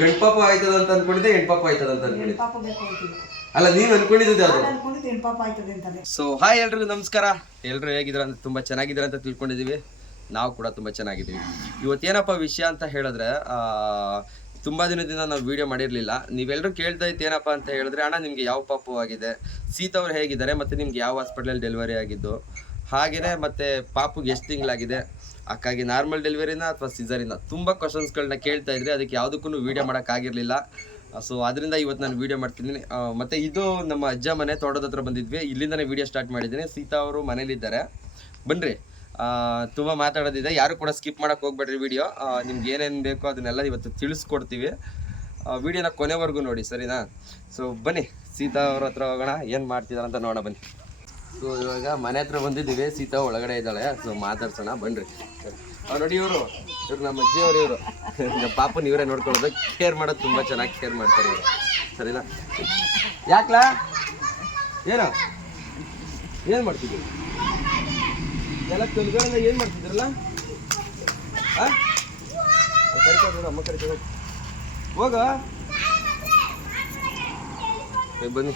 ಗಂಡ್ಪಾಪ ಆಯ್ತದ ಅಂತ ಅನ್ಕೊಂಡಿದ್ದೆ ಹೆಣ್ಪಾಪ ಆಯ್ತದ ಅಂತ ಅನ್ಕೊಂಡಿದ್ದೆ. ಅಲ್ಲ ನೀವ್ ಅನ್ಕೊಂಡಿದ್ದು ಯಾವ್ದು? ಸೊ ಹಾಯ್ ಎಲ್ರಿಗೂ ನಮಸ್ಕಾರ. ಎಲ್ರು ಹೇಗಿದ್ರ ಅಂತ ತುಂಬಾ ಚೆನ್ನಾಗಿದ್ರ ಅಂತ ತಿಳ್ಕೊಂಡಿದೀವಿ. ನಾವು ಕೂಡ ತುಂಬಾ ಚೆನ್ನಾಗಿದ್ದೀವಿ. ಇವತ್ತೇನಪ್ಪ ವಿಷಯ ಅಂತ ಹೇಳಿದ್ರೆ ತುಂಬಾ ದಿನದಿಂದ ನಾವು ವಿಡಿಯೋ ಮಾಡಿರ್ಲಿಲ್ಲ. ನೀವೆಲ್ಲರೂ ಕೇಳ್ತಾ ಇತ್ತು ಏನಪ್ಪಾ ಅಂತ ಹೇಳಿದ್ರೆ, ಅಣ್ಣ ನಿಮ್ಗೆ ಯಾವ ಪಾಪು ಆಗಿದೆ, ಸೀತಾ ಅವ್ರು ಹೇಗಿದ್ದಾರೆ, ಮತ್ತೆ ನಿಮ್ಗೆ ಯಾವ ಹಾಸ್ಪಿಟಲ್ ಡೆಲಿವರಿ ಆಗಿದ್ದು, ಹಾಗೇನೆ ಮತ್ತೆ ಪಾಪುಗೆ ಎಷ್ಟು ತಿಂಗಳಾಗಿದೆ, ಅಕ್ಕಾಗಿ ನಾರ್ಮಲ್ ಡೆಲಿವರಿನ ಅಥವಾ ಸಿಸರಿನ, ತುಂಬ ಕ್ವಶನ್ಸ್ಗಳನ್ನ ಕೇಳ್ತಾ ಇದ್ರಿ. ಅದಕ್ಕೆ ಯಾವುದಕ್ಕೂ ವಿಡಿಯೋ ಮಾಡೋಕ್ಕಾಗಿರಲಿಲ್ಲ. ಸೊ ಅದರಿಂದ ಇವತ್ತು ನಾನು ವೀಡಿಯೋ ಮಾಡ್ತಿದ್ದೀನಿ. ಮತ್ತು ಇದು ನಮ್ಮ ಅಜ್ಜ ಮನೆ, ತೋಟದ ಹತ್ರ ಬಂದಿದ್ವಿ. ಇಲ್ಲಿಂದನೇ ವೀಡಿಯೋ ಸ್ಟಾರ್ಟ್ ಮಾಡಿದ್ದೀನಿ. ಸೀತಾ ಅವರು ಮನೇಲಿದ್ದಾರೆ, ಬನ್ನಿರಿ. ತುಂಬ ಮಾತಾಡೋದಿದೆ, ಯಾರು ಕೂಡ ಸ್ಕಿಪ್ ಮಾಡೋಕ್ಕೆ ಹೋಗ್ಬೇಡ್ರಿ. ವಿಡಿಯೋ ನಿಮ್ಗೆ ಏನೇನು ಬೇಕೋ ಅದನ್ನೆಲ್ಲ ಇವತ್ತು ತಿಳಿಸ್ಕೊಡ್ತೀವಿ. ವಿಡಿಯೋನ ಕೊನೆವರೆಗೂ ನೋಡಿ, ಸರಿನಾ? ಸೊ ಬನ್ನಿ ಸೀತಾ ಅವ್ರ ಹತ್ರ ಹೋಗೋಣ, ಏನು ಮಾಡ್ತಿದ್ದಾರೆ ಅಂತ ನೋಡೋಣ ಬನ್ನಿ. ಸೊ ಇವಾಗ ಮನೆ ಹತ್ರ ಬಂದಿದ್ದೀವಿ, ಸೀತಾ ಒಳಗಡೆ ಇದ್ದಾಳೆ. ಸೊ ಮಾತಾಡ್ಸೋಣ ಬನ್ನಿರಿ. ನೋಡಿ ಇವರು ನಮ್ಮ ಅಜ್ಜಿಯವರು, ಇವರು ನಮ್ಮ ಪಾಪನ ಇವರೇ ನೋಡ್ಕೊಳ್ಳೋದು, ಕೇರ್ ಮಾಡೋದು ತುಂಬ ಚೆನ್ನಾಗಿ ಕೇರ್ ಮಾಡ್ತಾರೆ ಇವರು, ಸರಿನಾ? ಯಾಕ್ಲಾ ಏನು ಮಾಡ್ತಿದ್ದೀವಿ ಎಲ್ಲ ತೊಲ್ಗಳಿಂದ ಏನು ಮಾಡ್ತಿದ್ರಲ್ಲ? ಕರಿತಾರೆ ಅಮ್ಮ, ಕರಿತಾರೆ, ಹೋಗ ಬನ್ನಿ.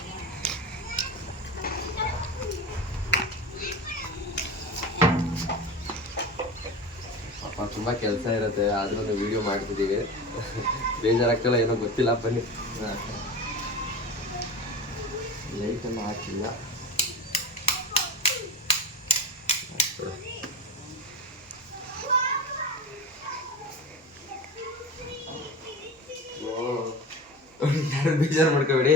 ತುಂಬ ಕೆಲಸ ಇರುತ್ತೆ, ಆದ್ರೂ ವಿಡಿಯೋ ಮಾಡ್ತಿದ್ದೀವಿ. ಬೇಜಾರಾಗ್ತಲ್ಲ ಏನೋ ಗೊತ್ತಿಲ್ಲ, ಬನ್ನಿ. ಲೈಟೆಲ್ಲ ಹಾಕಿಲ್ಲ. ಯಾರು ಬೇಜಾರು ಮಾಡ್ಕೋಬೇಡಿ.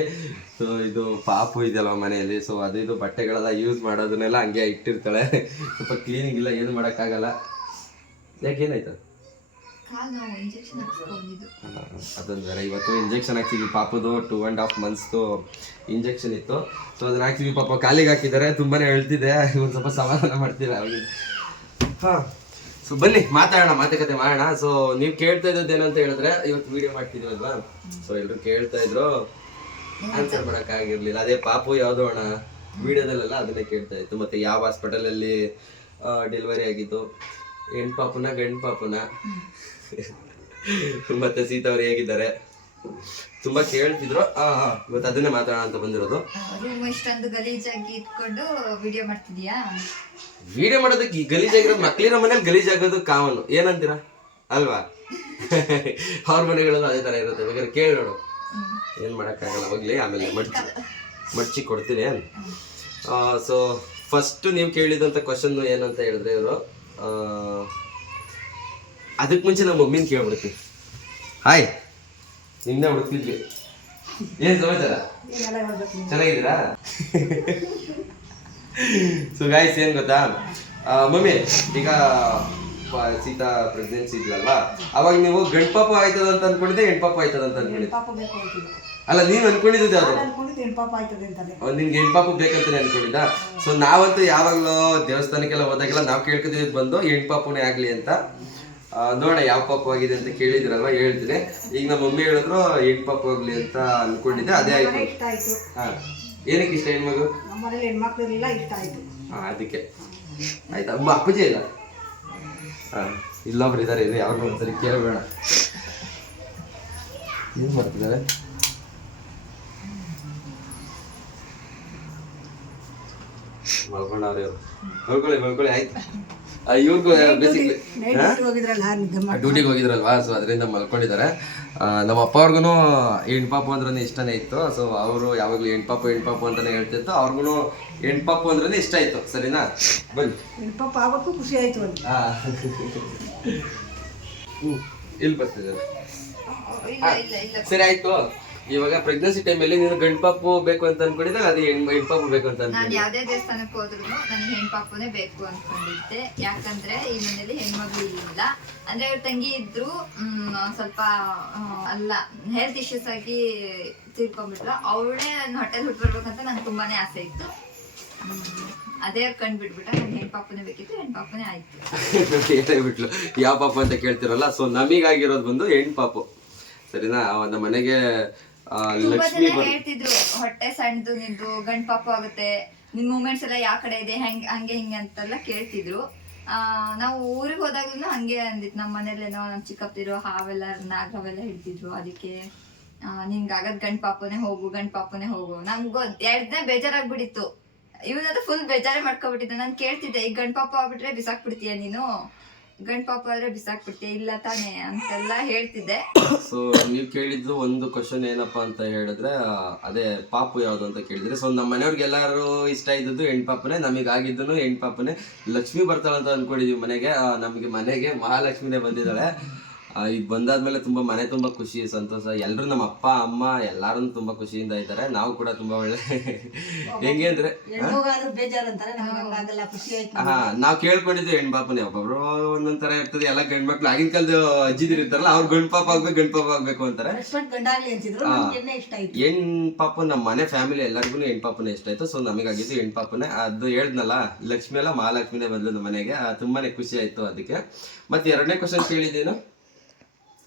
ಸೊ ಇದು ಪಾಪು ಇದೆಯಲ್ಲ ಮನೆಯಲ್ಲಿ, ಸೊ ಅದು ಇದು ಬಟ್ಟೆಗಳೆಲ್ಲ ಯೂಸ್ ಮಾಡೋದನ್ನೆಲ್ಲ ಹಂಗೆ ಇಟ್ಟಿರ್ತಾಳೆ. ಸ್ವಲ್ಪ ಕ್ಲೀನಿಂಗ್ ಇಲ್ಲ, ಏನು ಮಾಡೋಕ್ಕಾಗಲ್ಲ. ಯಾಕೇನಾಯ್ತು? ಅದೊಂದು ಬೇರೆ. ಇವತ್ತು ಇಂಜೆಕ್ಷನ್ ಹಾಕ್ಸಿದ್ವಿ ಪಾಪದು, 2.5 months ಇಂಜೆಕ್ಷನ್ ಇತ್ತು. ಸೊ ಅದನ್ನ ಹಾಕ್ಸಿದ್ವಿ. ಪಾಪ ಕಾಲಿಗೆ ಹಾಕಿದ್ದಾರೆ, ತುಂಬಾನೇ ಹೇಳ್ತಿದೆ. ಒಂದು ಸ್ವಲ್ಪ ಸಮಾಧಾನ ಮಾಡ್ತೀರಾ ಅವ್ರಿಗೆ? ಹಾಂ, ಸೊ ಬನ್ನಿ ಮಾತುಕತೆ ಮಾಡೋಣ. ಸೊ ನೀವು ಕೇಳ್ತಾ ಇದ್ದದ್ದು ಏನಂತ ಹೇಳಿದ್ರೆ, ಇವತ್ತು ವಿಡಿಯೋ ಮಾಡ್ತಿದ್ದೀವಲ್ವಾ, ಸೊ ಎಲ್ಲರೂ ಕೇಳ್ತಾ ಇದ್ರು, ಆನ್ಸರ್ ಮಾಡೋಕ್ಕಾಗಿರ್ಲಿಲ್ಲ. ಅದೇ ಪಾಪು ಯಾವುದು ಅಣ್ಣ ವಿಡಿಯೋದಲ್ಲೆಲ್ಲ ಅದನ್ನೇ ಕೇಳ್ತಾ ಇತ್ತು. ಮತ್ತೆ ಯಾವ ಹಾಸ್ಪಿಟಲಲ್ಲಿ ಡೆಲಿವರಿ ಆಗಿತ್ತು, ಹೆಣ್ಣು ಪಾಪುನ ಗಂಡು ಪಾಪುನ, ಮತ್ತೆ ಸೀತಾ ಅವ್ರು ಹೇಗಿದ್ದಾರೆ, ತುಂಬಾ ಕೇಳ್ತಿದ್ರು. ಇವತ್ತು ಅದನ್ನೇ ಮಾತಾಡೋಣ ಅಂತ ಬಂದಿರೋದು. ಇಷ್ಟೊಂದು ಗಲೀಜಾಗಿ ಇಟ್ಕೊಂಡು ವಿಡಿಯೋ ಮಾಡ್ತಿದ್ಯಾ? ವಿಡಿಯೋ ಮಾಡೋದಕ್ಕೆ ಗಲೀಜಾಗಿರೋದು, ಮಕ್ಳಿರೋ ಮನೇಲಿ ಗಲೀಜಾಗೋದು ಕಾಮನ್, ಏನಂತೀರಾ ಅಲ್ವಾ? ಅವ್ರ ಮನೆಗಳಲ್ಲೂ ಅದೇ ತರ ಇರುತ್ತೆ. ಬೇಕಾದ್ರೆ ಕೇಳಿ ನೋಡು, ಏನ್ ಮಾಡಕ್ಕಾಗಲ್ಲ, ಹೋಗ್ಲಿ. ಆಮೇಲೆ ಮಡ್ಚಿ ಕೊಡ್ತೀನಿ. ಸೊ ಫಸ್ಟ್ ನೀವು ಕೇಳಿದಂತ ಕ್ವಶನ್ ಏನಂತ ಹೇಳಿದ್ರೆ, ಇವರು ಅದಕ್ಕೆ ಮುಂಚೆ ನಮ್ಮ ಮಮ್ಮಿನ ಕೇಳ್ಬಿಡ್ತೀವಿ. ಹಾಯ್, ನಿಮ್ದೇ ಹುಡುಕ್ತಿದ್ವಿ, ಏನ್ ಸಮಾಚಾರ, ಚೆನ್ನಾಗಿದ್ದೀರಾ? ಸೊ ಗಾಯ್ಸ್, ಏನ್ ಗೊತ್ತಾ ಮಮ್ಮಿ, ಈಗ ಸೀತಾ ಪ್ರೆಗ್ನೆನ್ಸಿ ಇದ್ಲಲ್ವಾ, ಅವಾಗ ನೀವು ಗಂಡ್ಪಾಪ ಆಯ್ತದ ಅಂತ ಅನ್ಕೊಂಡಿದ್ದೆ ಹೆಣ್ಪಾಪ ಆಯ್ತದ ಅಂತ ಅನ್ಕೊಂಡಿದ್ದೆ? ಅಲ್ಲ, ನೀವ್ ಅನ್ಕೊಂಡಿದ್ದು ಯಾವ್ದು? ನಿಮ್ಗೆ ಹೆಣ್ಪಾಪ ಬೇಕಂತಾನೆ ಅನ್ಕೊಂಡಿದ್ದ? ಸೊ ನಾವಂತೂ ಯಾವಾಗ್ಲೂ ದೇವಸ್ಥಾನಕ್ಕೆಲ್ಲ ಹೋದಾಗೆಲ್ಲ ನಾವು ಕೇಳ್ಕೊತಿದ್ ಬಂದು ಹೆಣ್ಪಾಪನೇ ಆಗ್ಲಿ ಅಂತ. ನೋಡ ಯಾವ ಪಾಪು ಆಗಿದೆ ಅಂತ ಕೇಳಿದ್ರಲ್ವಾ, ಹೇಳ್ತೀನಿ. ಈಗ ನಮ್ಮ ಮಮ್ಮಿ ಹೇಳಿದ್ರು ಹೆಣ್ಪಾಪು ಆಗ್ಲಿ ಅಂತ ಅನ್ಕೊಂಡಿದ್ದೆ, ಅದೇ ಆಯ್ತು. ಹಾ, ಏನಕ್ಕೆ ಇಷ್ಟ ಹೆಣ್ಮಗು? ಅದಕ್ಕೆ ಆಯ್ತಾ? ಅಪ್ಪಾಜಿ ಇಲ್ಲ? ಇಲ್ಲೊಬ್ರು ಇದಾರೆ, ಇದು ಯಾವಾಗ ಒಂದ್ಸರಿ ಕೇಳಬೇಡ. ಏನ್ ಮಾಡ್ತಿದ್ದಾರೆ? ಮಲ್ಕೊಂಡವ್ರೆ ಇವ್ರು. ಮಲ್ಕೊಳ್ಳಿ ಆಯ್ತು. ಇವ್ರಿಗೂ ಬೇಸಿಕ್ಲಿ ಡ್ಯೂಟಿಗೆ ಹೋಗಿದ್ರಲ್ವಾ, ಸೊ ಅದರಿಂದ ಮಲ್ಕೊಂಡಿದ್ದಾರೆ. ನಮ್ಮ ಅಪ್ಪ ಅವ್ರಿಗೂ ಹೆಣ್ಪಾಪು ಅಂದ್ರೆ ಇಷ್ಟನೇ ಇತ್ತು. ಸೊ ಅವರು ಯಾವಾಗಲೂ ಹೆಣ್ಪಾಪು ಅಂತಾನೆ ಹೇಳ್ತಿತ್ತು. ಅವ್ರಿಗೂ ಹೆಣ್ಪಾಪು ಅಂದ್ರೆ ಇಷ್ಟ ಇತ್ತು, ಸರಿನಾ? ಬನ್ನಿ. ಹೆಣ್ಪಾಪು ಆಗೋಕ್ಕೂ ಖುಷಿ ಆಯ್ತು. ಇಲ್ಲಿ ಬರ್ತಿದ್ದಾರೆ. ಸರಿ ಆಯ್ತು. ಇವಾಗ ಪ್ರೆಗ್ನೆನ್ಸಿ ಟೈಮಲ್ಲಿ ನೀನು ಗಂಡ್ಪಾಪು ಬೇಕು ಅಂತ ಅನ್ಕೊಂಡಿದ್ದೆ, ಅದೇ ಹೆಣ್ಪಾಪು ಬೇಕು ಅಂತ ನಾನು ಯಾವ್ದೇ ದೇವಸ್ಥಾನಕ್ಕೆ ಹೋದ್ರು ನನಗೆ ಹೆಣ್ಪಾಪುನೇ ಬೇಕು ಅನ್ಕೊಂಡಿದ್ದೆ. ಯಾಕಂದ್ರೆ ಈ ಮನೇಲಿ ಹೆಣ್ಮಗಳು ಇಲ್ಲ, ಅಂದ್ರೆ ಅವ್ರ ತಂಗಿ ಇದ್ರು, ಸ್ವಲ್ಪ ಅಲ್ಲ ಹೆಲ್ತ್ ಇಶ್ಯೂಸ್ ಆಗಿ ತೀರ್ಕೊಂಡ್ಬಿಟ್ರು. ಅವಳೇ ಹೊಟ್ಟೆಲ್ ಹುಟ್ಟು ಬರ್ಬೇಕಂತ ನಂಗೆ ತುಂಬಾನೇ ಆಸೆ ಇತ್ತು. ಅದೇ ಕಂಡ್ಬಿಟ್ಬಿಟ್ಟ, ನನ್ಗೆ ಹೆಣ್ಪಾಪುನೇ ಬೇಕಿತ್ತು, ಹೆಣ್ಪಾಪುನೇ ಆಯ್ತು. ಬಿಟ್ಲು ಯಾವ ಪಾಪು ಅಂತ ಕೇಳ್ತಿರಲ್ಲ, ಸೊ ನಮಗಾಗಿರೋದು ಬಂದು ಹೆಣ್ಪಾಪು, ಸರಿನಾ? ನಮ್ಮ ಮನೆಗೆ ತುಂಬಾ ಜನ ಹೇಳ್ತಿದ್ರು, ಹೊಟ್ಟೆ ಸಣ್ಣದು ನಿಂದು ಗಂಡ್ ಪಾಪು ಆಗುತ್ತೆ, ನಿನ್ ಮೂಮೆಂಟ್ಸ್ ಎಲ್ಲ ಯಾವ ಕಡೆ ಇದೆ, ಹಂಗೆ ಹಿಂಗೆ ಅಂತೆಲ್ಲ ಕೇಳ್ತಿದ್ರು. ನಾವು ಊರಿಗೆ ಹೋದಾಗ್ಲೂ ಹಂಗೆ ಅಂದಿತ್ತು ನಮ್ಮ ಮನೇಲೇನೋ ನಮ್ಮ ಚಿಕ್ಕಪ್ಪದಿರೋ ಹಾವೆಲ್ಲ ನಾಗವೆಲ್ಲ ಹಿಡ್ತಿದ್ರು. ಅದಕ್ಕೆ ನಿನ್ಗಾಗದ್ ಗಂಡ್ ಪಾಪನೇ ಹೋಗು. ನಮ್ಗೂ 2 ದಿನ ಬೇಜಾರಾಗ್ಬಿಟ್ಟಿತ್ತು. ಇವನದು ಫುಲ್ ಬೇಜಾರೇ ಮಾಡ್ಕೊಬಿಟ್ಟಿದ್ದೆ. ನಾನು ಕೇಳ್ತಿದ್ದೆ, ಈಗ ಗಂಡ್ ಪಾಪ ಆಗ್ಬಿಟ್ರೆ ಬಿಸಾಕ್ಬಿಡ್ತೀಯ ನೀನು, ಗಂಡ್ ಪಾಪ ಆದ್ರೆ ಬಿಸಾಕ್ಬಿಡ್ತೀಯ, ಇಲ್ಲ ತಾನೇ ಅಂತೆಲ್ಲ ಹೇಳ್ತಿದ್ದೆ. ಸೊ ನೀವು ಕೇಳಿದ್ದು ಒಂದು ಕ್ವಶನ್ ಏನಪ್ಪಾ ಅಂತ ಹೇಳಿದ್ರೆ ಅದೇ ಪಾಪು ಯಾವ್ದು ಅಂತ ಕೇಳಿದ್ರೆ, ಸೊ ನಮ್ಮ ಮನೆಯವ್ರಿಗೆಲ್ಲರೂ ಇಷ್ಟ ಇದ್ದದ್ದು ಹೆಣ್ಪಾಪನೇ, ನಮಗಾಗಿದ್ದು ಹೆಣ್ಪಾಪನೇ. ಲಕ್ಷ್ಮಿ ಬರ್ತಾಳಂತ ಅನ್ಕೊಂಡಿದೀವಿ ಮನೆಗೆ. ನಮಗೆ ಮನೆಗೆ ಮಹಾಲಕ್ಷ್ಮಿನೇ ಬಂದಿದ್ದಾಳೆ. ಈಗ ಬಂದಾದ್ಮೇಲೆ ಮನೆ ತುಂಬಾ ಖುಷಿ ಸಂತೋಷ. ಎಲ್ರು ನಮ್ಮ ಅಪ್ಪ ಅಮ್ಮ ಎಲ್ಲಾರು ತುಂಬಾ ಖುಷಿಯಿಂದ ಇದ್ದಾರೆ. ನಾವು ಕೂಡ ತುಂಬಾ ಒಳ್ಳೆ ಹೆಂಗೆ ಅಂದ್ರೆ ನಾವ್ ಕೇಳ್ಕೊಂಡಿದ್ದು ಹೆಣ್ಪಾಪನೇ. ಒಬ್ಬೊಬ್ರು ಒಂದೊಂದ್ ತರ ಇರ್ತದೆ. ಎಲ್ಲ ಗಂಡ್ ಮಕ್ಳು ಆಗಿನ ಕಾಲದ ಅಜ್ಜಿದಿರು ಇರ್ತಾರಲ್ಲ, ಅವ್ರು ಗಂಡ್ ಪಾಪ ಆಗ್ಬೇಕು ಅಂತಾರೆ. ಹೆಣ್ಪಾಪ ನಮ್ಮ ಮನೆ ಫ್ಯಾಮಿಲಿ ಎಲ್ಲರಿಗೂ ಹೆಣ್ಪಾಪನೇ ಇಷ್ಟ ಆಯ್ತು. ಸೊ ನಮಗಾಗಿದ್ದು ಹೆಣ್ಪಾಪನೇ. ಅದು ಹೇಳ್ದ್ನಲ್ಲ, ಲಕ್ಷ್ಮಿ ಅಲ್ಲ ಮಹಾಲಕ್ಷ್ಮಿನೇ ಬಂದ್ಲು ನಮ್ಮ ಮನೆಗೆ. ತುಂಬಾನೇ ಖುಷಿ ಆಯ್ತು ಅದಕ್ಕೆ. ಮತ್ತೆ 2ನೇ ಕ್ವಶನ್ ಕೇಳಿದ್ದೀನು.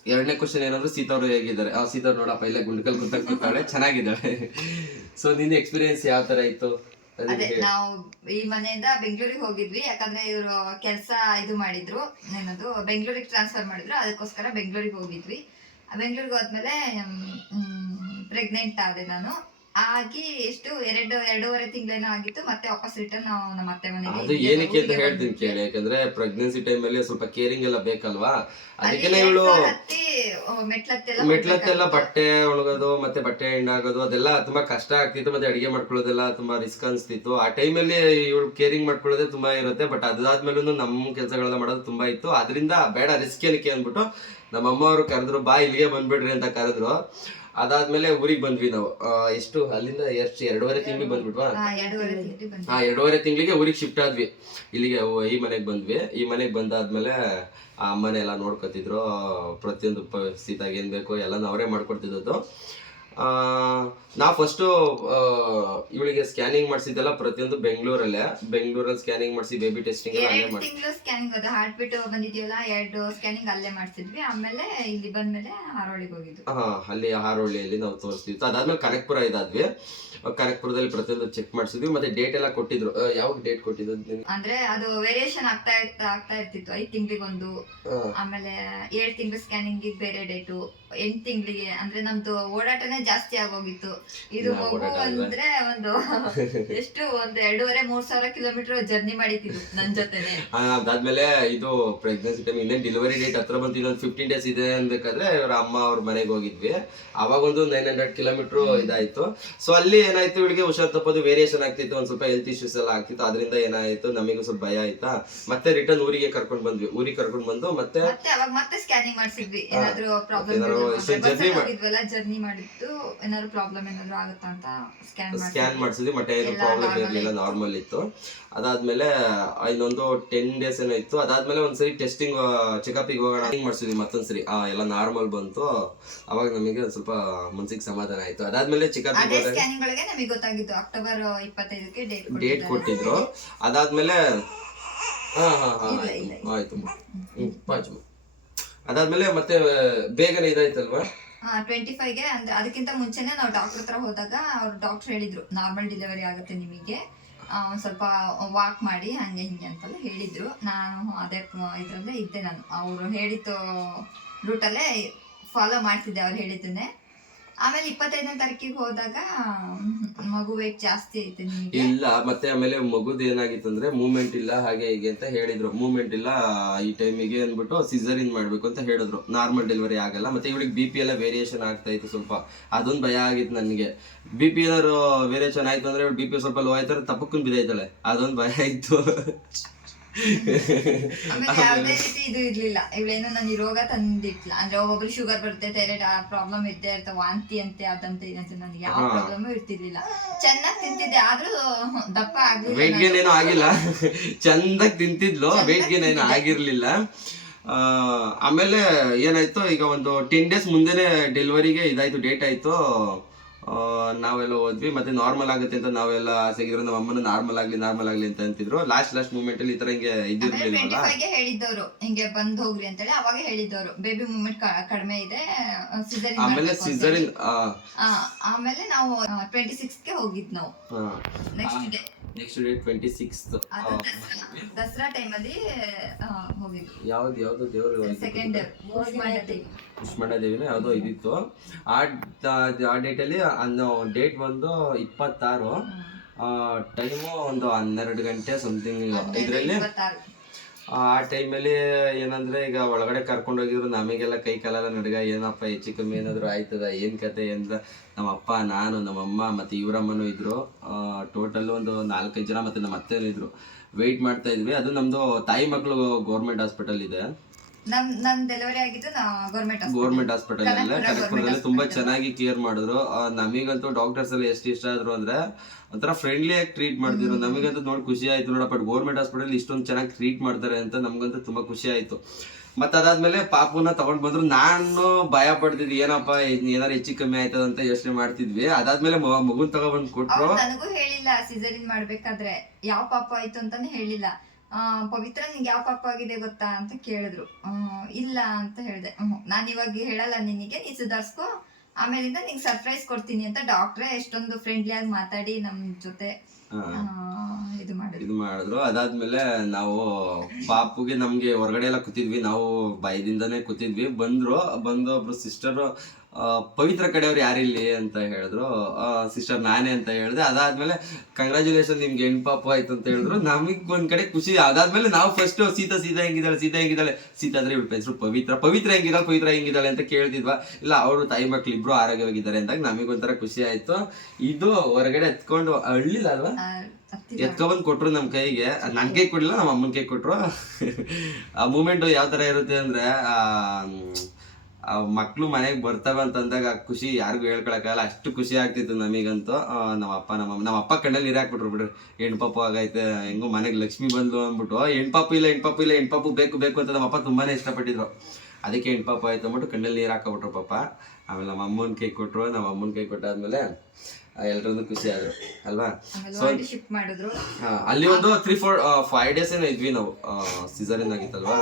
2ನೇ ಕ್ವಶನ್ ಏನಂದ್ರೆ ಸೀತವ್ರು ಹೇಗಿದ್ದಾರೆ? ಸೀತವ್ರು ನೋಡಪ್ಪ ಇಲ್ಲೇ ಗುಂಡ್ಕಲ್ ಕೂತಾಳೆ, ಚೆನ್ನಾಗಿದ್ದಾಳೆ. ಸೊ ನಿನ್ನ ಎಕ್ಸ್ಪೀರಿಯನ್ಸ್ ಯಾವ ತರ ಇತ್ತು? ಅದೇ ನಾವು ಈ ಮನೆಯಿಂದ ಬೆಂಗಳೂರಿಗೆ ಹೋಗಿದ್ವಿ. ಯಾಕಂದ್ರೆ ಇವರು ಕೆಲಸ ಇದು ಮಾಡಿದ್ರು, ಏನದು ಬೆಂಗಳೂರಿಗೆ ಟ್ರಾನ್ಸ್ಫರ್ ಮಾಡಿದ್ರು. ಅದಕ್ಕೋಸ್ಕರ ಬೆಂಗಳೂರಿಗೆ ಹೋಗಿದ್ವಿ. ಬೆಂಗಳೂರಿಗೆ ಹೋದ್ಮೇಲೆ ಪ್ರೆಗ್ನೆಂಟ್ ಆದೆ ನಾನು. ಆಗಿ ಎಷ್ಟು 2.5 ತಿಂಗಳೇನೋ ಆಗಿತ್ತು. ಮತ್ತೆ ವಾಪಸ್ ರಿಟರ್ನ್ ನಾವು ನಮ್ಮ ಅತ್ತೆ ಮನೆಗೆ. ಅದು ಏನಕ್ಕೆ ಅಂತ ಹೇಳ್ತೀನಿ ಕೇಳಿ. ಯಾಕಂದ್ರೆ ಪ್ರೆಗ್ನೆನ್ಸಿ ಟೈಮ್ ಅಲ್ಲಿ ಸ್ವಲ್ಪ ಕೇರಿಂಗ್ ಎಲ್ಲ ಬೇಕಲ್ವಾ, ಅದಕ್ಕೆ ಇವಳು ಮೆಟ್ಲತ್ತೆಲ್ಲ ಬಟ್ಟೆ ಒಣಗೋದು ಮತ್ತೆ ಬಟ್ಟೆ ಹಿಂಡಾಗೋದು ಅದೆಲ್ಲ ತುಂಬಾ ಕಷ್ಟ ಆಗ್ತಿತ್ತು. ಮತ್ತೆ ಅಡಿಗೆ ಮಾಡ್ಕೊಳ್ಳೋದೆಲ್ಲ ತುಂಬಾ ರಿಸ್ಕ್ ಅನ್ಸ್ತಿತ್ತು. ಆ ಟೈಮಲ್ಲಿ ಇವಳು ಕೇರಿಂಗ್ ಮಾಡ್ಕೊಳ್ಳೋದೇ ತುಂಬಾ ಇರುತ್ತೆ. ಬಟ್ ಅದಾದ್ಮೇಲೂ ನಮ್ಮ ಕೆಲಸಗಳೆಲ್ಲ ಮಾಡೋದು ತುಂಬಾ ಇತ್ತು. ಅದರಿಂದ ಬೇಡ ರಿಸ್ಕ್ ಏನಕ್ಕೆ ಅಂದ್ಬಿಟ್ಟು ನಮ್ಮ ಅಮ್ಮ ಅವರು ಕರೆದ್ರು, ಬಾ ಇಲ್ಲಿಗೆ ಬಂದ್ಬಿಡ್ರಿ ಅಂತ ಕರೆದ್ರು. ಅದಾದ್ಮೇಲೆ ಊರಿಗೆ ಬಂದ್ವಿ ನಾವು. ಎಷ್ಟು ಅಲ್ಲಿಂದ 2.5 ತಿಂಗಳಿಗೆ ಬಂದ್ಬಿಟ್ವಾ? 2.5 ತಿಂಗಳಿಗೆ ಊರಿಗೆ ಶಿಫ್ಟ್ ಆದ್ವಿ. ಇಲ್ಲಿಗೆ ಈ ಮನೆಗೆ ಬಂದ್ವಿ. ಈ ಮನೆಗೆ ಬಂದಾದ್ಮೇಲೆ ಆ ಅಮ್ಮನೆ ಎಲ್ಲ ನೋಡ್ಕೊತಿದ್ರು. ಪ್ರತಿಯೊಂದು ಪರಿಸ್ಥಿತಿಯಾಗ ಏನ್ ಬೇಕೋ ಎಲ್ಲ ಅವರೇ ಮಾಡ್ಕೊಡ್ತಿದ್ದು. ನಾವು ಫಸ್ಟು ಇವಳಿಗೆ ಸ್ಕ್ಯಾನಿಂಗ್ ಮಾಡಿಸಿದ್ದೆಲ್ಲ ಪ್ರತಿಯೊಂದು ಬೆಂಗಳೂರಲ್ಲಿ ಸ್ಕ್ಯಾನಿಂಗ್ ಮಾಡಿಸಿ ಬೇಬಿ ಟೆಸ್ಟಿಂಗ್ ಸ್ಕ್ಯಾನಿಂಗ್ ಅದು ಹಾರ್ಟ್ ಬೀಟ್ ಬಂದಿದ್ಯಲ್ಲ, 2 ಸ್ಕ್ಯಾನಿಂಗ್ ಅಲ್ಲೇ ಮಾಡಿಸಿದ್ವಿ. ಆಮೇಲೆ ಇಲ್ಲಿ ಬಂದ್ಮೇಲೆ ಹಾರೋಳಿಗೆ ಹೋಗಿದ್ವಿ. ಅಲ್ಲಿ ಹಾರೋಳಿಯಲ್ಲಿ ನಾವು ತೋರಿಸ್ತಿದ್ವಿ. ಅದಾದ್ಮೇಲೆ ಕನಕಪುರ ಇದಾದ್ವಿ. ಕನಕಪುರದಲ್ಲಿ ಪ್ರತಿಯೊಂದು ಚೆಕ್ ಮಾಡಿಸಿದ್ವಿ. ಮತ್ತೆ ಡೇಟ್ ಎಲ್ಲ ಕೊಟ್ಟಿದ್ರು. ಯಾವ ಡೇಟ್ ಕೊಟ್ಟಿದ್ದು ಅಂದ್ರೆ ಅದು ವೇರಿಯೇಷನ್ ಆಗ್ತಾ ಇರ್ತಿತ್ತು. 5 ತಿಂಗಳಿಗೊಂದು, ಆಮೇಲೆ 7 ತಿಂಗಳ ಸ್ಕ್ಯಾನಿಂಗ್ ಬೇರೆ ಡೇಟು, 8 ತಿಂಗಳಿಗೆ. ಅಂದ್ರೆ ನಮ್ದು ಓಡಾಟನೇ ಜಾಸ್ತಿ ಆಗೋಗಿತ್ತು. ಇದು ಮಗು ಅಂದ್ರೆ ಎಷ್ಟು 2.5-3 ಸಾವಿರ ಕಿಲೋಮೀಟರ್ ಜರ್ನಿ ಮಾಡಿದ್ದು ನನ್ ಜೊತೆನೆ. ಅದಾದ್ಮೇಲೆ ಇದು ಪ್ರೆಗ್ನೆನ್ಸಿ ಟೈಮ್ ಇನ್ನೇನು ಡೆಲಿವರಿ ಡೇಟ್ ಹತ್ರ ಬಂತು, ಇನ್ನೊಂದು 15 ಡೇಸ್ ಇದೆ ಅನ್ಬೇಕಾದ್ರೆ ಇವ್ರ ಅಮ್ಮ ಅವ್ರ ಮನೆಗೆ ಹೋಗಿದ್ವಿ. ಅವಾಗ ಒಂದು 900 ಕಿಲೋಮೀಟರ್ ಇದಾಯ್ತು. ಸೊ ಅಲ್ಲಿ ಏನಾಯ್ತು, ಇವಳಿಗೆ ಹುಷಾರ್ ತಪ್ಪೋದು ವೇರಿಯೇಷನ್ ಆಗ್ತಿತ್ತು. ಒಂದ್ ಸ್ವಲ್ಪ ಹೆಲ್ತ್ ಇಶ್ಯೂಸ್ ಎಲ್ಲ ಆಗ್ತಿತ್ತು. ಅದರಿಂದ ಏನಾಯ್ತು, ನಮಗೂ ಸ್ವಲ್ಪ ಭಯ ಆಯ್ತಾ. ಮತ್ತೆ ರಿಟರ್ನ್ ಊರಿಗೆ ಕರ್ಕೊಂಡ್ ಬಂದ್ವಿ. ಊರಿಗೆ ಕರ್ಕೊಂಡ್ ಬಂದು ಮತ್ತೆ ಸ್ಕ್ಯಾನಿಂಗ್ ಮಾಡಿಸಿದ್ವಿ. ಏನಾದ್ರು ಜರ್ನಿ ಮಾಡಿದ್ದು ಏನಾದ್ರು ಪ್ರಾಬ್ಲಮ್ ಏನಾದ್ರು ಆಗುತ್ತಾ ಅಂತ ಸ್ಕ್ಯಾನ್ ಮಾಡಿಸಿದ್ವಿ. ಮತ್ತೆ ಏನು ಪ್ರಾಬ್ಲಮ್ ಇರಲಿಲ್ಲ, ನಾರ್ಮಲ್ ಇತ್ತು. ಅದಾದ್ಮೇಲೆ ಇನ್ನೊಂದು 10 ಡೇಸ್ ಏನೋ ಇತ್ತು. ಅದಾದ್ಮೇಲೆ ಒಂದ್ಸರಿ ಟೆಸ್ಟಿಂಗ್ ಚೆಕಪ್ಗೆ ಹೋಗೋಣ ಮಾಡಿಸಿದ್ವಿ. ಮತ್ತೊಂದ್ಸರಿ ಎಲ್ಲ ನಾರ್ಮಲ್ ಬಂತು. ಅವಾಗ ನಮಗೆ ಸ್ವಲ್ಪ ಮನ್ಸಿಗೆ ಸಮಾಧಾನ ಆಯ್ತು. ಅದಾದ್ಮೇಲೆ ಚೆಕಪ್ ನಮಗೆ ಗೊತ್ತಾಗಿತ್ತು ಅಕ್ಟೋಬರ್ 25ಕ್ಕೆ ಡೇಟ್ ಕೊಟ್ಟಿದ್ರು. ಅದಾದ್ಮೇಲೆ ಆಯ್ತು. ಅದಾದ್ಮೇಲೆ ಮತ್ತೆ ಬೇಗನೆ ಇದಾಯ್ತಲ್ವಾ 25ಗೆ. ಅಂದ್ರೆ ಅದಕ್ಕಿಂತ ಮುಂಚೆನೆ ನಾವು ಡಾಕ್ಟರ್ ಹತ್ರ ಹೋದಾಗ ಅವ್ರು ಡಾಕ್ಟರ್ ಹೇಳಿದ್ರು, ನಾರ್ಮಲ್ ಡೆಲಿವರಿ ಆಗುತ್ತೆ ನಿಮಗೆ, ಒಂದ್ ಸ್ವಲ್ಪ ವಾಕ್ ಮಾಡಿ ಹಂಗೆ ಹಿಂಗೆ ಅಂತೆಲ್ಲ ಹೇಳಿದ್ರು. ನಾನು ಅದೇ ಇದ್ರಲ್ಲೇ ಇದ್ದೆ. ನಾನು ಅವರು ಹೇಳಿದ್ದು ರೂಟಲ್ಲೇ ಫಾಲೋ ಮಾಡ್ತಿದ್ದೆ, ಅವ್ರು ಹೇಳಿದ್ದನ್ನೇ. ಆಮೇಲೆ 25ನೇ ತಾರೀಕಿಗೆ ಹೋದಾಗ ಮಗು ವೇಟ್ ಜಾಸ್ತಿ ಐತೆ ನಿಮಗೆ. ಇಲ್ಲ ಮತ್ತೆ ಆಮೇಲೆ ಮಗುದ್ ಏನಾಗಿತ್ತು ಅಂದ್ರೆ ಮೂವ್ಮೆಂಟ್ ಇಲ್ಲ, ಹಾಗೆ ಹೀಗೆ ಅಂತ ಹೇಳಿದ್ರು. ಮೂವ್ಮೆಂಟ್ ಇಲ್ಲ ಈ ಟೈಮಿಗೆ ಅಂದ್ಬಿಟ್ಟು ಸಿಸರಿನ್ ಮಾಡ್ಬೇಕು ಅಂತ ಹೇಳಿದ್ರು. ನಾರ್ಮಲ್ ಡೆಲಿವರಿ ಆಗಲ್ಲ. ಮತ್ತೆ ಇವಳಿಗೆ BP ಎಲ್ಲ ವೇರಿಯೇಷನ್ ಆಗ್ತಾ ಇತ್ತು ಸ್ವಲ್ಪ. ಅದೊಂದು ಭಯ ಆಗಿತ್ತು ನನಗೆ. BP ಏನಾದ್ರು ವೇರಿಯೇಷನ್ ಆಯ್ತು ಅಂದ್ರೆ BP ಸ್ವಲ್ಪ ಲೋ ಆಯ್ತಾರೆ, ತಪ್ಪಕ್ಕೂ ಬಿದ್ದೈತಾಳೆ. ಅದೊಂದು ಭಯ ಇತ್ತು. ಆಮೇಲೆ ಯಾವುದೇ ರೀತಿ ಇದು ಇರ್ಲಿಲ್ಲ. ಇವಳೇನೋ ನನ್ ರೋಗ ತಂದಿಟ್ಲ. ಅಂದ್ರೆ ಒಬ್ಬೊಬ್ರು ಶುಗರ್ ಬರುತ್ತೆ, ಥೈರಾಯ್ಡ್ ಪ್ರಾಬ್ಲಮ್ ಇದ್ದೇ ಇರ್ತಾವ, ವಾಂತಿ ಅಂತೆ ಅದಂತೆ ಇದಂತೆ. ನನಗೆ ಯಾವ ಪ್ರಾಬ್ಲಮ್ ಇರ್ತಿರ್ಲಿಲ್ಲ. ಚೆನ್ನಾಗಿ ತಿಂತಿದ್ದೆ, ಆದ್ರೂ ದಪ್ಪ ಆಗ್ಲಿಲ್ಲ. ವೇಟ್ ಗೇನ್ ಏನೋ ಆಗಿಲ್ಲ, ಚಂದಾಗಿ ತಿಂತಿದ್ಲು, ವೇಟ್ ಗೇನ್ ಏನೋ ಆಗಿರ್ಲಿಲ್ಲ. ಆಮೇಲೆ ಏನಾಯ್ತು, ಈಗ ಒಂದು 10 ಡೇಸ್ ಮುಂದೆನೆ ಡೆಲಿವರಿಗೆ ಇದಾಯ್ತು, ಡೇಟ್ ಆಯ್ತು. ನಾವೆಲ್ಲ ಹೋದ್ವಿ. ಮತ್ತೆ ನಾರ್ಮಲ್ ಆಗುತ್ತೆ ಅಂತ ನಾವೆಲ್ಲ ಆಸೆಗಿದ್ರು. ನಮ್ಮ ಅಮ್ಮನ ನಾರ್ಮಲ್ ಆಗ್ಲಿ ಅಂತ ಅಂತಿದ್ರು. ಲಾಸ್ಟ್ ಮೂಮೆಂಟ್ ಅಲ್ಲಿ ಈ ತರ ಹಿಂಗೆ ಇದ್ದಿರ್ಲಿಲ್ಲ. ಹೇಳಿದ್ದವರು ಹಿಂಗೆ ಬಂದ್ ಹೋಗ್ರಿ ಅಂತೇಳಿ ಅವಾಗ ಹೇಳಿದ್ದವರು, ಬೇಬಿ ಮೂಮೆಂಟ್ ಕಡಿಮೆ ಇದೆ, ಆಮೇಲೆ ಸಿಸರಿನ್. ಆಮೇಲೆ ನಾವು 26ಗೆ ಹೋಗಿದ್ ನಾವು. Next day next date 26th. Dasara ಟೈಮಲ್ಲಿ ಹೋಗಿದ್ವಿ. ಯಾವ್ದು ದೇವರು ಸೆಕೆಂಡ್ ಕುಷ್ಮಂಡ ದೇವಿನ ಯಾವುದೋ ಇದಿತ್ತು. ಆ ಡೇಟಲ್ಲಿ ಡೇಟ್ ಬಂದು 26, ಟೈಮು ಒಂದು 12 ಗಂಟೆ ಸಮಥಿಂಗ್. ಇದರಲ್ಲಿ ಆ ಟೈಮಲ್ಲಿ ಏನಂದ್ರೆ ಈಗ ಒಳಗಡೆ ಕರ್ಕೊಂಡು ಹೋಗಿದ್ರು ನಮಗೆಲ್ಲ ಕೈ ಕಾಲೆಲ್ಲ ನಡ್ಗ, ಏನಪ್ಪ ಹೆಚ್ಚು ಕಮ್ಮಿ ಏನಾದ್ರು ಆಯ್ತದ, ಏನ್ ಕತೆ ಅಂತ ನಮ್ಮ ಅಪ್ಪ, ನಾನು, ನಮ್ಮಮ್ಮ ಮತ್ತೆ ಇವರಮ್ಮನೂ ಇದ್ರು. ಟೋಟಲ್ ಒಂದು 4-5 ಜನ ಮತ್ತೆ ನಮ್ಮ ಅತ್ತೆನೂ ಇದ್ರು. ವೆಯ್ಟ್ ಮಾಡ್ತಾ ಇದ್ವಿ. ಅದು ನಮ್ದು ತಾಯಿ ಮಕ್ಕಳು ಗೌರ್ಮೆಂಟ್ ಹಾಸ್ಪಿಟಲ್ ಇದೆ. ನನ್ ಡೆಲಿವರಿ ಆಗಿದ್ದು ಗೌರ್ಮೆಂಟ್ ಹಾಸ್ಪಿಟಲ್ ಅಲ್ಲೇ ಕನಕಪುರದಲ್ಲಿ. ತುಂಬಾ ಚೆನ್ನಾಗಿ ಕೇರ್ ಮಾಡಿದ್ರು. ನಮಗಂತೂ ಡಾಕ್ಟರ್ಸ್ ಎಲ್ಲ ಎಷ್ಟು ಇಷ್ಟ ಆದ್ರು ಅಂದ್ರೆ ಒಂಥರ ಫ್ರೆಂಡ್ಲಿ ಆಗಿ ಟ್ರೀಟ್ ಮಾಡ್ತಿದ್ರು. ನಮಗಂತೂ ನೋಡಿ ಖುಷಿ ಆಯ್ತು ನೋಡಪ್ಪ, ಗೌರ್ಮೆಂಟ್ ಹಾಸ್ಪಿಟಲ್ ಇಷ್ಟೊಂದು ಚೆನ್ನಾಗಿ ಟ್ರೀಟ್ ಮಾಡ್ತಾರೆ ಅಂತ ನಮ್ಗಂತೂ ತುಂಬಾ ಖುಷಿ ಆಯ್ತು. ಮತ್ತೆ ಅದಾದ್ಮೇಲೆ ಪಾಪುನ ತಗೊಂಡ್ ಬಂದ್ರು. ನಾನು ಭಯ ಪಡ್ತಿದ್ವಿ, ಏನಪ್ಪ ಏನಾರು ಹೆಚ್ಚು ಕಮ್ಮಿ ಆಯ್ತದ ಅಂತ ಯೋಚನೆ ಮಾಡ್ತಿದ್ವಿ. ಅದಾದ್ಮೇಲೆ ಮಗುನ್ ತಗೊಂಡ್ಬಂದ್ ಕೊಟ್ರು. ನನಗೂ ಹೇಳಿಲ್ಲ ಸಿಸೇರಿಯನ್ ಮಾಡ್ಬೇಕಾದ್ರೆ ಯಾವ ಪಾಪ ಆಯ್ತು ಅಂತಾನೆ ಹೇಳಿಲ್ಲ. ಪವಿತ್ರ ನಿಂಗೆ ಯಾವ ಪಾಪ ಆಗಿದೆ ಗೊತ್ತಾ ಅಂತ ಕೇಳಿದ್ರು. ಇಲ್ಲ ಅಂತ ಹೇಳಿದೆ. ನಾನು ಇವಾಗ ಹೇಳಲ್ಲ ನಿನಗೆ, ನೀ ಸುಧಾರಿಸ್ಕೊ, ಆಮೇಲಿಂದ ನಿಂಗೆ ಸರ್ಪ್ರೈಸ್ ಕೊಡ್ತೀನಿ ಅಂತ ಡಾಕ್ಟ್ರೇ ಎಷ್ಟೊಂದು ಫ್ರೆಂಡ್ಲಿ ಆಗಿ ಮಾತಾಡಿ ನಮ್ ಜೊತೆ ಇದು ಮಾಡಿದ್ರು. ಅದಾದ್ಮೇಲೆ ನಾವು ಪಾಪುಗೆ ನಮ್ಗೆ ಹೊರಗಡೆ ಎಲ್ಲ ಕೂತಿದ್ವಿ, ನಾವು ಭಯದಿಂದಾನೇ ಕೂತಿದ್ವಿ. ಬಂದು ಒಬ್ರು ಸಿಸ್ಟರ್ ಪವಿತ್ರ ಕಡೆಯವ್ರು ಯಾರಿಲ್ಲಿ ಅಂತ ಹೇಳಿದ್ರು. ಸಿಸ್ಟರ್ ನಾನೇ ಅಂತ ಹೇಳಿದೆ. ಅದಾದ್ಮೇಲೆ ಕಂಗ್ರಾಚುಲೇಷನ್ ನಿಮ್ಗೆ ಹೆಣ್ಪಾಪು ಆಯ್ತು ಅಂತ ಹೇಳಿದ್ರು. ನಮಗ್ ಒಂದ್ ಕಡೆ ಖುಷಿ. ಅದಾದ್ಮೇಲೆ ನಾವು ಫಸ್ಟ್ ಸೀತಾ ಹೆಂಗಿದ್ದಾಳೆ ಸೀತಾ ಅಂದ್ರೆ ಇವಳ ಹೆಸರು ಪವಿತ್ರ ಹೆಂಗಿದ್ದಾಳೆ ಅಂತ ಕೇಳ್ತಿದ್ವಾ. ಇಲ್ಲ ಅವರು ತಾಯಿ ಮಕ್ಳು ಇಬ್ರು ಆರೋಗ್ಯವಾಗಿದ್ದಾರೆ ಅಂದಾಗ ನಮಗೊಂಥರ ಖುಷಿ ಆಯ್ತು. ಇದು ಹೊರಗಡೆ ಎತ್ಕೊಂಡು ಹಳ್ಳಿಲ್ಲ ಅಲ್ವಾ, ಎತ್ಕೊಬಂದ್ ಕೊಟ್ರು ನಮ್ ಕೈಗೆ. ನನ್ ಕೈ ಕೊಡ್ಲಿಲ್ಲ, ನಮ್ಮ ಅಮ್ಮನ ಕೈ ಕೊಟ್ರು. ಆ ಮೂಮೆಂಟ್ ಯಾವ ತರ ಇರುತ್ತೆ ಅಂದ್ರೆ, ಮಕ್ಳು ಮನೆಗೆ ಬರ್ತವೆ ಅಂತಂದಾಗ ಖುಷಿ ಯಾರಿಗೂ ಹೇಳ್ಕೊಳಕ್ಕಾಗಲ್ಲ, ಅಷ್ಟು ಖುಷಿ ಆಗ್ತಿತ್ತು ನಮಗಂತೂ. ನಮ್ಮ ಅಪ್ಪ ಕಣ್ಣಲ್ಲಿ ನೀರು ಹಾಕ್ಬಿಟ್ರು. ಬಿಡ್ರಿ, ಹೆಣ್ಪಾಪು ಆಗೈತೆ, ಹೆಂಗೋ ಮನೆಗೆ ಲಕ್ಷ್ಮಿ ಬಂದ್ಲು ಅಂದ್ಬಿಟ್ಟು. ಹೆಣ್ಪಾಪು ಬೇಕು ಅಂತ ನಮ್ಮ ಅಪ್ಪ ತುಂಬಾನೇ ಇಷ್ಟಪಟ್ಟಿದ್ರು. ಅದಕ್ಕೆ ಹೆಣ್ಪಾಪು ಆಯ್ತು ಅಂದ್ಬಿಟ್ಟು ಕಣ್ಣಲ್ಲಿ ನೀರು ಹಾಕಬಿಟ್ರು ಪಾಪ. ಆಮೇಲೆ ನಮ್ಮ ಅಮ್ಮನ ಕೈ ಕೊಟ್ರು. ನಮ್ಮ ಅಮ್ಮನ ಕೈ ಕೊಟ್ಟಾದ್ಮೇಲೆ ಎಲ್ರದ್ದು ಖುಷಿ ಆದ್ರು ಅಲ್ವಾ. ಶಿಫ್ಟ್ ಮಾಡಿದ್ರು. ಅಲ್ಲಿ ಒಂದು 3-4-5 days ಏನೋ ಇದ್ವಿ ನಾವು. ಸಿಸೇರಿಯನ್ ಆಗಿತ್ತಲ್ವಾ.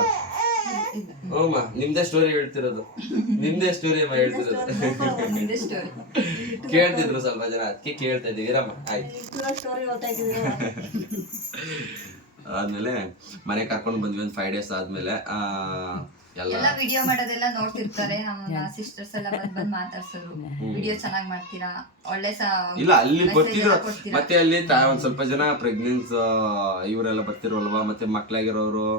ಹ್ಮ, ನಿಮ್ದೇ ಸ್ಟೋರಿ ಹೇಳ್ತಿರೋದು, ನಿಮ್ದೇ ಸ್ಟೋರಿ ಹೇಳ್ತಿರೋದು. ಕೇಳ್ತಿದ್ರು ಸ್ವಲ್ಪ ಜನ, ಅದಕ್ಕೆ ಕೇಳ್ತಾ ಇದ್ದೀವಿ. ರಮ್ಮ ಆಯ್ತು. ಆದ್ಮೇಲೆ ಮನೆ ಕರ್ಕೊಂಡು ಬಂದ್ವಿ. ಒಂದು 5 days ಆದ್ಮೇಲೆ ಎಲ್ಲ ವಿಡಿಯೋ ಮಾಡೋದೆಲ್ಲ ನೋಡ್ತಿರ್ತಾರೆ. ನಮ್ಮ ಸಿಸ್ಟರ್ಸ್ ಎಲ್ಲ ಬಂದ್ ಮಾತಾಡ್ಸೋರು, ವಿಡಿಯೋ ಚೆನ್ನಾಗಿ ಮಾಡ್ತೀರಾ, ಒಳ್ಳೆ ಇಲ್ಲ ಅಲ್ಲಿ ಬರ್ತಿದ್ರು. ಮತ್ತೆ ಅಲ್ಲಿ ಒಂದ್ ಸ್ವಲ್ಪ ಜನ ಪ್ರೆಗ್ನೆನ್ಸ್ ಇವರೆಲ್ಲ ಬರ್ತಿರೋಲ್ವಾ, ಮತ್ತೆ ಮಕ್ಳಾಗಿರೋರು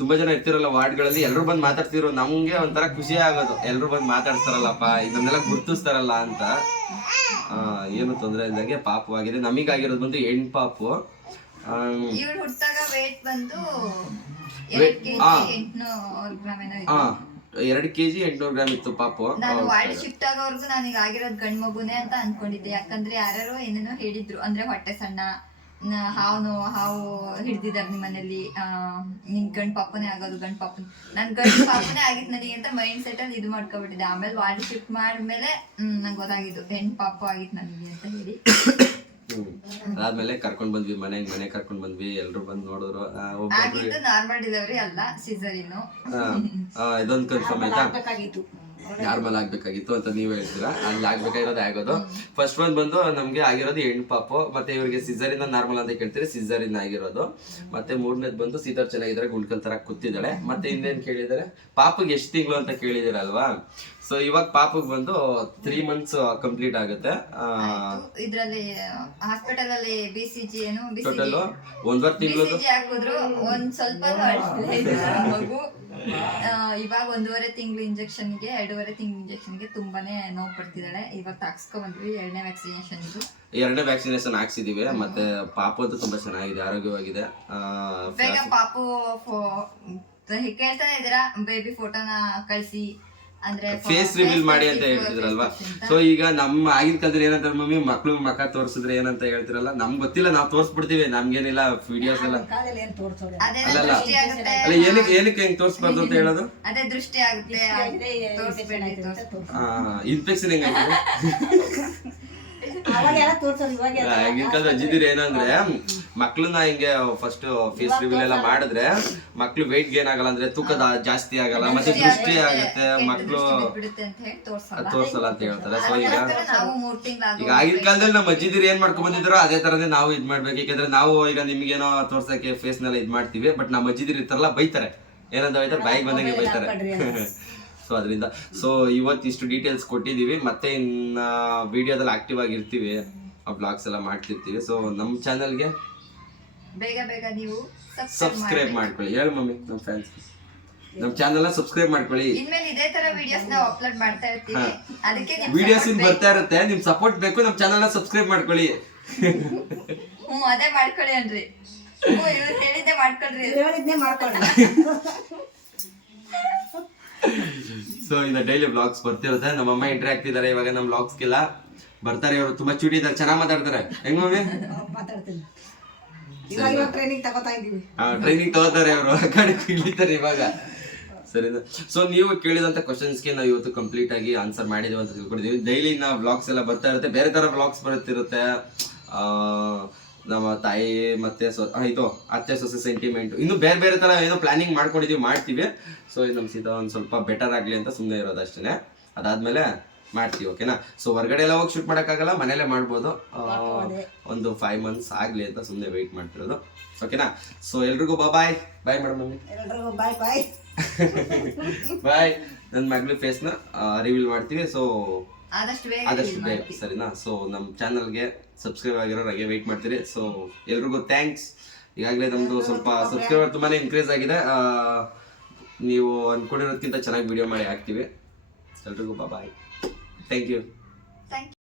ತುಂಬಾ ಜನ ಇರ್ತಿರಲ್ಲ ವಾರ್ಡ್ಗಳಲ್ಲಿ. ಎಲ್ರು ಬಂದ್ ಮಾತಾಡ್ತಿರೋ. ನಮ್ಗೆ ಒಂಥರ ಖುಷಿ ಆಗೋದು, ಎಲ್ರು ಬಂದ್ ಮಾತಾಡ್ತಾರಲ್ಲಪ್ಪ, ಇದನ್ನೆಲ್ಲ ಗುರ್ತಿಸ್ತಾರಲ್ಲ ಅಂತ. ಏನು ತೊಂದ್ರೆ ಇಲ್ದಂಗೆ ಪಾಪು ಆಗಿದೆ. ನಮಗಾಗಿರೋದು ಬಂದು ಹೆಣ್ಪಾಪು. ಇವ್ರು ಹುಟ್ಟಾಗ ವೇಟ್ ಬಂದು 2 kg 800 ಗ್ರಾಮ್ ಇತ್ತು ಪಾಪು. ನಾನು ವಾರ್ಡ್ ಶಿಫ್ಟ್ ಆಗೋವರೆಗೂ ನನಗೆ ಆಗಿರೋದು ಗಂಡ್ ಮಗುನೇ ಅಂತ ಅನ್ಕೊಂಡಿದ್ದೆ. ಯಾಕಂದ್ರೆ ಯಾರ್ಯಾರೋ ಏನೇನೋ ಹೇಳಿದ್ರು, ಅಂದ್ರೆ ಹೊಟ್ಟೆ ಸಣ್ಣ, ಹಾವು ಹಿಡ್ದಿದಾರೆ ನಿಮ್ಮನೇಲಿ, ನಿನ್ ಗಂಡ್ ಪಾಪನೇ ಆಗೋದು, ನನ್ ಗಂಡ್ ಪಾಪನೇ ಆಗಿತ್ತು ನನಗೆ ಅಂತ ಮೈಂಡ್ ಸೆಟ್ ಅಲ್ಲಿ ಇದು ಮಾಡ್ಕೊಬಿಟ್ಟಿದ್ದೆ. ಆಮೇಲೆ ವಾರ್ಡ್ ಶಿಫ್ಟ್ ಮಾಡ್ಮೇಲೆ ನಂಗೆ ಗೊತ್ತಾಗಿದ್ದು ಹೆಣ್ ಪಾಪು ಆಗಿತ್ತು ನನಗೆ ಅಂತ ಹೇಳಿ. ಅದಾದ್ಮೇಲೆ ಕರ್ಕೊಂಡ್ ಬಂದ್ವಿ, ಮನೆ ಕರ್ಕೊಂಡ್ ಬಂದ್ವಿ. ಎಲ್ರು ಬಂದ್ ನೋಡಿದ್ರು. ನಾರ್ಮಲ್ ಡೆಲಿವರಿ ಅಲ್ಲ, ಸಿಸೇರಿಯನ್. ಇದೊಂದು ಕನ್ಫರ್ಮ್ ಆಯ್ತಾ, ನಾರ್ಮಲ್ ಆಗ್ಬೇಕಾಗಿತ್ತು ಅಂತ ನೀವ್ ಹೇಳ್ತೀರಾ. ಅಲ್ಲಿ ಆಗ್ಬೇಕಾಗಿರೋದು ಆಗೋದು. ಫಸ್ಟ್ ಒಂದ್ ಬಂದು ನಮ್ಗೆ ಆಗಿರೋದು ಹೆಣ್ಪಾಪು. ಮತ್ತೆ ಇವ್ರಿಗೆ ಸಿಸೇರಿಯನ್ ನಾರ್ಮಲ್ ಅಂತ ಕೇಳ್ತೀರಿ, ಸಿಸೇರಿಯನ್ ಆಗಿರೋದು. ಮತ್ತೆ 3ನೇದ್ ಬಂದು ಸೀತಾ ಚೆನ್ನಾಗಿದ್ದಾರೆ, ಗುಂಡ್ಕಲ್ ತರ ಕೂತಿದ್ದಾಳೆ. ಮತ್ತೆ ಇನ್ನೇನ್ ಕೇಳಿದಾರೆ, ಪಾಪುಗೆ ಎಷ್ಟು ತಿಂಗಳು ಅಂತ ಕೇಳಿದಿರಲ್ವಾ. ಸೊ ಇವಾಗ ಪಾಪುಗ್ ಬಂದು 3 months ಕಂಪ್ಲೀಟ್ ಆಗುತ್ತೆ. ಇದ್ರಲ್ಲಿ ಹಾಸ್ಪಿಟಲ್ ಅಲ್ಲಿ BCG ಏನು ಟೋಟಲ್ 1.5 ತಿಂಗಳು ಹಾಕಿದ್ರು. ಒಂದ್ ಸ್ವಲ್ಪ ಮಗು ಇವಾಗ 1.5 ತಿಂಗಳು ಇಂಜೆಕ್ಷನ್ಗೆ 2.5 ತಿಂಗಳು ಇಂಜೆಕ್ಷನ್ಗೆ ತುಂಬಾನೇ ನೋವು ಪಡ್ತಿದ್ದಾಳೆ. ಇವಾಗ ತಾಕ್ಸ್ಕೊ ಬಂದ್ವಿ 2ನೇ ವ್ಯಾಕ್ಸಿನೇಷನ್. 2ನೇ ವ್ಯಾಕ್ಸಿನೇಷನ್ ಹಾಕ್ಸಿದೀವಿ. ಮತ್ತೆ ಪಾಪು ಅಂತೂ ತುಂಬಾ ಚೆನ್ನಾಗಿದೆ, ಆರೋಗ್ಯವಾಗಿದೆ. ಬೇಗ ಪಾಪು ಕೇಳ್ತಾನೆ ಇದ್ದೀರಾ, ಬೇಬಿ ಫೋಟೋನ ಕಳಿಸಿ ಅಂದ್ರೆ ಫೇಸ್ ರಿವೀಲ್ ಮಾಡಿ ಅಂತ ಹೇಳ್ತಿದ್ರಲ್ವಾ. ಸೊ ಈಗ ನಮ್ಮ ಆಗಿನ ಕಾಲದಲ್ಲಿ ಏನಂತಾರೆ ಮಮ್ಮಿ, ಮಕ್ಳು ಮಕ್ಕ ತೋರ್ಸಿದ್ರೆ ಏನಂತ ಹೇಳ್ತಿರಲ್ಲ, ನಮ್ಗೆ ಗೊತ್ತಿಲ್ಲ, ನಾವ್ ತೋರ್ಸ್ಬಿಡ್ತೀವಿ. ನಮ್ಗೇನಿಲ್ಲ ವಿಡಿಯೋಸ್ ಎಲ್ಲ ಅಲ್ಲ, ಏನಕ್ಕೆ ಹೆಂಗ್ ತೋರ್ಸ್ಬಾರ್ದು ಅಂತ ಹೇಳೋದು, ಅದೇ ದೃಷ್ಟಿ ಆಗುತ್ತೆ. ಇನ್ಫೆಕ್ಷನ್ ಹೆಂಗಾಗಿದೆ ಆಗಿನ ಕಾಲದ ಅಜ್ಜಿದಿರು ಏನಂದ್ರೆ ಮಕ್ಳನ್ನ ಹಿಂಗೆ ಫಸ್ಟ್ ಫೇಸ್ ರಿವೀಲ್ ಎಲ್ಲ ಮಾಡಿದ್ರೆ ಮಕ್ಳು ವೆಯ್ಟ್ ಗೇನ್ ಆಗಲ್ಲ, ಅಂದ್ರೆ ತೂಕದ ಜಾಸ್ತಿ ಆಗಲ್ಲ, ಮತ್ತೆ ದೃಷ್ಟಿ ಆಗುತ್ತೆ, ಮಕ್ಳು ಬಿಡುತ್ತೆ ಅಂತ ಹೇಳಿ ತೋರ್ಸಲ್ಲ. ತೋರ್ಸಲ್ಲ ಅಂತ ಹೇಳ್ತಾರೆ. ಸೊ ಈಗ ನಾವು 3 ತಿಂಗಳು ಈಗ ಆಗಿನ ಕಾಲದಲ್ಲಿ ನಮ್ಮ ಅಜ್ಜಿದಿರು ಏನ್ ಮಾಡ್ಕೊಂಡ್ ಬಂದಿದ್ರು ಅದೇ ತರನೇ ನಾವು ಇದ್ ಮಾಡ್ಬೇಕು. ಯಾಕಂದ್ರೆ ನಾವು ಈಗ ನಿಮ್ಗೇನೋ ತೋರ್ಸಕ್ಕೆ ಫೇಸ್ ನೆಲ್ಲ ಇದ್ ಮಾಡ್ತೀವಿ, ಬಟ್ ನಮ್ಮ ಅಜ್ಜಿದಿರು ಇರ್ತಾರಲ್ಲ ಬೈತಾರೆ, ಏನಂತ ಬೈತಾರೆ, ಬಾಯಿಗೆ ಬಂದಂಗೆ ಬೈತಾರೆ. ಸೊ ಅದರಿಂದ ಇವತ್ತು ಇಷ್ಟು ಡೀಟೇಲ್ಸ್ ಕೊಟ್ಟಿದೀವಿ. ಮತ್ತೆ ಇನ್ನ ವಿಡಿಯೋದಲ್ಲಿ ಆಕ್ಟಿವ್ ಆಗಿರ್ತೀವಿ, ಬ್ಲಾಗ್ಸ್ ಎಲ್ಲ ಮಾಡ್ತಿರ್ತೀವಿ. ಸೊ ನಮ್ಮ ಚಾನಲ್ಗೆ ಬೇಗ ಬೇಗ ನೀವು ಸಬ್ಸ್ಕ್ರೈಬ್ ಮಾಡ್ಕೊಳ್ಳಿ. ಹೇಳು ಮಮ್ಮಿ ನಮ್ಮ ಫ್ಯಾನ್ಸ್ ನಮ್ಮ ಚಾನಲ್ ಸಬ್ಸ್ಕ್ರೈಬ್ ಮಾಡ್ಕೊಳ್ಳಿ. ಇನ್ಮೇಲೆ ಇದೇ ತರ ವಿಡಿಯೋಸ್ ನಾವು ಅಪ್ಲೋಡ್ ಮಾಡ್ತಾ ಇರ್ತೀವಿ, ಅದಕ್ಕೆ ವಿಡಿಯೋಸ್ ಬರ್ತಾ ಇರುತ್ತೆ, ನಿಮ್ ಸಪೋರ್ಟ್ ಬೇಕು. ನಮ್ಮ ಚಾನಲ್ ಸಬ್ಸ್ಕ್ರೈಬ್ ಮಾಡ್ಕೊಳ್ಳಿ. ಅದೇ ಮಾಡ್ಕೊಳ್ಳಿ ಅನ್ರಿ, ಇವ್ರು ಹೇಳಿದ್ದೆ ಮಾಡ್ಕೊಳ್ರಿ. ಸೊ ಇನ್ನು ಡೈಲಿ ಬ್ಲಾಗ್ಸ್ ಬರ್ತಿರುತ್ತೆ. ನಮ್ಮಮ್ಮ ಎಂಟ್ರಿ ಆಗ್ತಿದ್ದಾರೆ ಇವಾಗ ನಮ್ಮ ಬ್ಲಾಗ್ಸ್ಗೆಲ್ಲ ಬರ್ತಾರೆ. ಇವರು ತುಂಬಾ ಚೂಟಿ ಇದ್ದಾರೆ, ಚೆನ್ನಾಗಿ ಮಾತಾಡ್ತಾರೆ. ಹೆಂಗ್ ಮಮ್ಮಿ? ಟ್ರೈನಿಂಗ್ ತಗೋತಾರೆ ಅವರು, ಕಡೆ ಇಳಿತಾರೆ ಇವಾಗ. ಸರಿನಾ? ಸೊ ನೀವು ಕೇಳಿದಂತ ಕ್ವಶನ್ಸ್ಗೆ ನಾವು ಇವತ್ತು ಕಂಪ್ಲೀಟ್ ಆಗಿ ಆನ್ಸರ್ ಮಾಡಿದೀವಿ ಅಂತ ತಿಳ್ಕೊಂಡಿದೀವಿ. ಡೈಲಿ ನಾವು ಬ್ಲಾಗ್ಸ್ ಎಲ್ಲ ಬರ್ತಾ ಇರುತ್ತೆ, ಬೇರೆ ತರ ಬ್ಲಾಗ್ಸ್ ಬರುತ್ತಿರುತ್ತೆ. ನಮ್ಮ ತಾಯಿ ಮತ್ತೆ ಇದು ಅತ್ತೆ ಸೊಸೆ ಸೆಂಟಿಮೆಂಟ್, ಇನ್ನು ಬೇರೆ ಬೇರೆ ತರ ಏನೋ ಪ್ಲಾನಿಂಗ್ ಮಾಡ್ಕೊಂಡಿದೀವಿ, ಮಾಡ್ತೀವಿ. ಸೊ ಇದು ನಮ್ಮ ಸೀತಾ ಒಂದ್ ಸ್ವಲ್ಪ ಬೆಟರ್ ಆಗ್ಲಿ ಅಂತ ಸುಮ್ಮನೆ ಇರೋದು ಅಷ್ಟೇ. ಅದಾದ್ಮೇಲೆ ಮಾಡ್ತೀವಿ, ಓಕೆನಾ? ಸೊ ಹೊರಗಡೆ ಎಲ್ಲ ಹೋಗಿ ಶೂಟ್ ಮಾಡೋಕ್ಕಾಗಲ್ಲ, ಮನೇಲೆ ಮಾಡ್ಬೋದು. ಒಂದು 5 months ಆಗ್ಲಿ ಅಂತ ಸುಮ್ಮನೆ ವೆಯ್ಟ್ ಮಾಡ್ತಿರೋದು, ಓಕೆನಾ? ಸೊ ಎಲ್ರಿಗೂ ಬಾಯ್ ಬಾಯ್ ಮೇಡಮ್. ಎಲ್ರಿಗೂ ಬಾಯ್ ಬಾಯ್ ಬಾಯ್. ನನ್ನ ಮಗಳ ಫೇಸ್ನ ರಿವೀಲ್ ಮಾಡ್ತೀವಿ. ಸೊ ಆದಷ್ಟು ಬೇಗ, ಸರಿನಾ? ಸೊ ನಮ್ಮ ಚಾನಲ್ಗೆ ಸಬ್ಸ್ಕ್ರೈಬ್ ಆಗಿರೋರಾಗೆ ವೆಯ್ಟ್ ಮಾಡ್ತೀರಿ. ಸೊ ಎಲ್ರಿಗೂ ಥ್ಯಾಂಕ್ಸ್. ಈಗಾಗಲೇ ನಮ್ದು ಸ್ವಲ್ಪ ಸಬ್ಸ್ಕ್ರೈಬರ್ ತುಂಬಾನೇ ಇನ್ಕ್ರೀಸ್ ಆಗಿದೆ. ನೀವು ಅನ್ಕೊಂಡಿರೋದಕ್ಕಿಂತ ಚೆನ್ನಾಗಿ ವಿಡಿಯೋ ಮಾಡಿ ಹಾಕ್ತೀವಿ. ಎಲ್ರಿಗೂ ಬಾಯ್. Thank you.